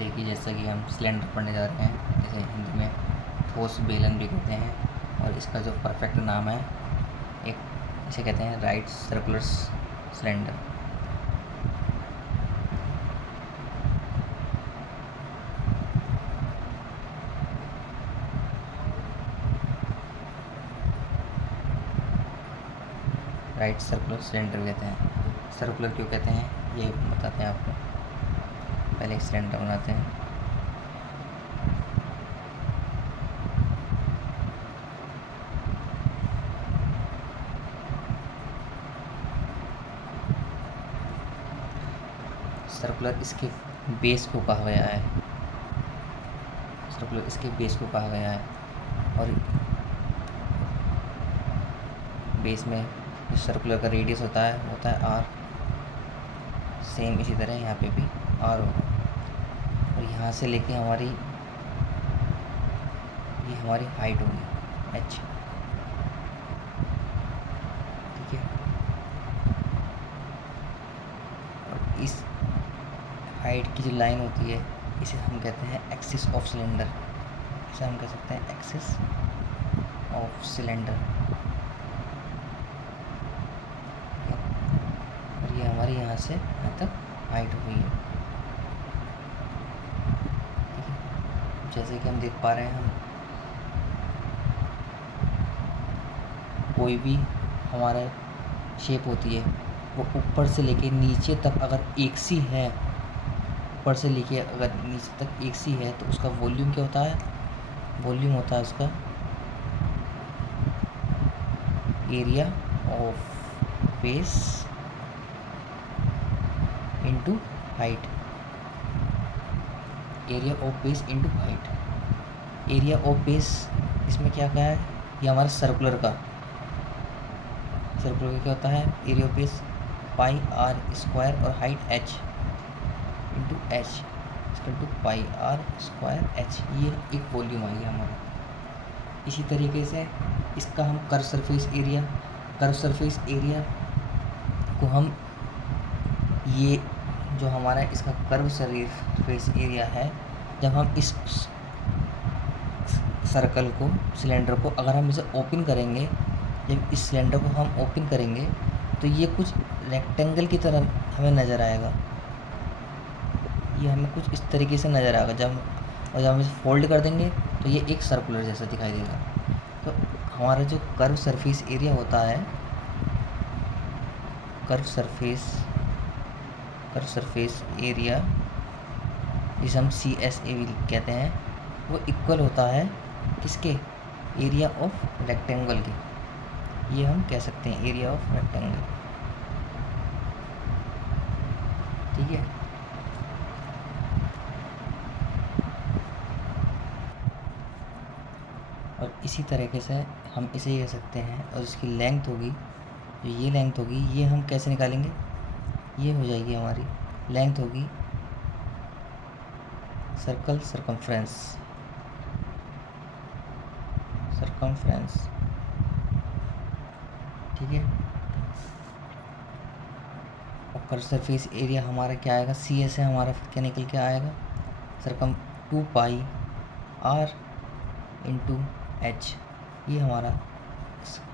देखिए जैसा कि हम सिलेंडर पढ़ने जा रहे हैं, जिसे हिंदी में ठोस बेलन भी कहते हैं, और इसका जो परफेक्ट नाम है इसे कहते हैं right circular cylinder. Right circular cylinder कहते हैं। सर्कुलर क्यों कहते हैं ये बताते हैं आपको। पहले एक सिलेंडर बनाते हैं। सर्कुलर इसके बेस को कहा गया है। सर्कुलर इसके बेस को कहा गया है, और बेस में जो सर्कुलर का रेडियस होता है आर। सेम इसी तरह यहाँ पे भी आर होगा, और यहाँ से लेके ये हमारी हाइट होगी एच। ठीक है, और इस हाइट की जो लाइन होती है इसे हम कहते हैं एक्सिस ऑफ सिलेंडर। इसे हम कह सकते हैं एक्सिस ऑफ सिलेंडर। और ये हमारी यहाँ से यहाँ तक हाइट हो गई है। ठीक है, जैसे कि हम देख पा रहे हैं, हम कोई भी हमारा शेप होती है वो ऊपर से लेके नीचे तक अगर एक सी है, ऊपर से लेके अगर नीचे तक एक सी है, तो उसका वॉल्यूम क्या होता है? वॉल्यूम होता है उसका area of base into height. Area of base into height. Area of base इसमें क्या है? ये हमारा सर्कुलर का क्या होता है? Area of base pi r square और height h into h equal to pi r square h. ये एक वॉल्यूम आ गया हमारा। इसी तरीके से इसका हम कर्व सरफेस एरिया को हम ये जो हमारा इसका कर्व सरफेस एरिया है, जब हम इस सर्कल को, सिलेंडर को, अगर हम इसे ओपन करेंगे, जब इस सिलेंडर को हम ओपन करेंगे तो ये कुछ रेक्टेंगल की तरह हमें नज़र आएगा। ये हमें कुछ इस तरीके से नज़र आएगा। जब हम इसे फोल्ड कर देंगे तो ये एक सर्कुलर जैसा दिखाई देगा। तो हमारा जो कर्व सरफेस एरिया होता है, कर्व सरफेस एरिया जिसे हम CSA भी कहते हैं, वो इक्वल होता है किसके? एरिया ऑफ रेक्टेंगल के। ये हम कह सकते हैं एरिया ऑफ रेक्टेंगल। ठीक है, और इसी तरीके से हम इसे कह सकते हैं, और इसकी लेंथ होगी, जो ये लेंथ होगी, ये हम कैसे निकालेंगे? ये हो जाएगी हमारी लेंथ होगी सर्कल सरकमफ्रेंस। ठीक है, और कर्व सरफेस एरिया हमारा क्या आएगा? CS है हमारा, फिर क्या निकल के आएगा? सरकम 2 पाई आर इंटू एच। ये हमारा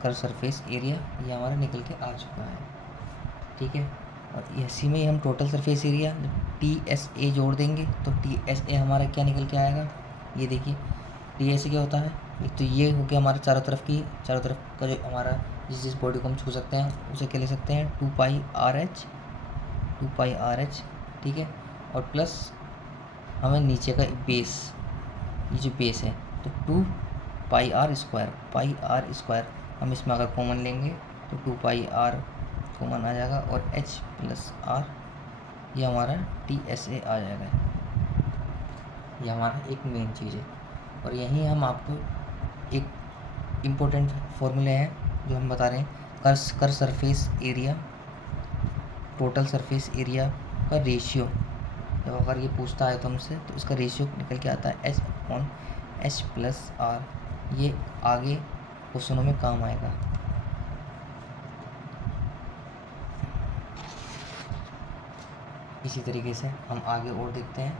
कर्व सरफेस एरिया ये हमारा निकल के आ चुका है। ठीक है, और इसी में हम टोटल सरफेस एरिया TSA जोड़ देंगे तो TSA हमारा क्या निकल के आएगा? ये देखिए, TSA क्या होता है? एक तो ये हो गया हमारा चारों तरफ का जो हमारा जिस बॉडी को हम छू सकते हैं उसे क्या ले सकते हैं? 2 पाई आर एच। ठीक है, और प्लस हमें नीचे का बेस, ये जो बेस है, तो 2 पाई आर स्क्वायर हम इसमें अगर कॉमन लेंगे तो 2 पाई आर कॉमन आ जाएगा, और एच प्लस आर ये हमारा TSA आ जाएगा। ये हमारा एक मेन चीज़ है, और यहीं हम आपको एक इम्पोर्टेंट फॉर्मूले हैं जो हम बता रहे हैं। Curve surface area total surface area का रेशियो, जब अगर ये पूछता है तो हमसे, तो इसका रेशियो निकल के आता है H प्लस आर। ये आगे क्वेश्चनों में काम आएगा। इसी तरीके से हम आगे और देखते हैं।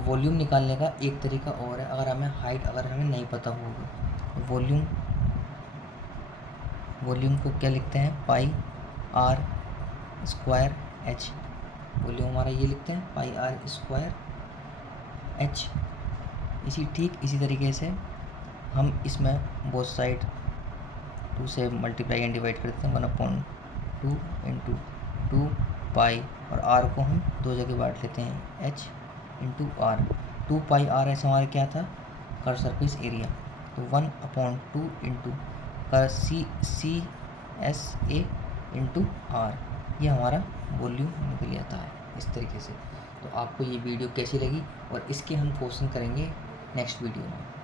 वॉल्यूम निकालने का एक तरीका और है, अगर हमें हाइट अगर हमें नहीं पता होगा, वॉल्यूम को क्या लिखते हैं, पाई आर स्क्वायर एच। वॉल्यूम हमारा ये लिखते हैं पाई आर स्क्वायर एच। इसी तरीके से हम इसमें बोथ साइड 2 से मल्टीप्लाई एंड डिवाइड करते हैं, 1/2 इंटू 2 पाई, और आर को हम 2 जगह बांट लेते हैं, H into R. 2 pi R H हमारा क्या था, कर्व सरफेस एरिया, तो 1/2 इंटू कर C S A into R, ये हमारा वॉल्यूम निकल जाता है इस तरीके से। तो आपको ये वीडियो कैसी लगी और इसके हम क्वेश्चन करेंगे नेक्स्ट वीडियो में।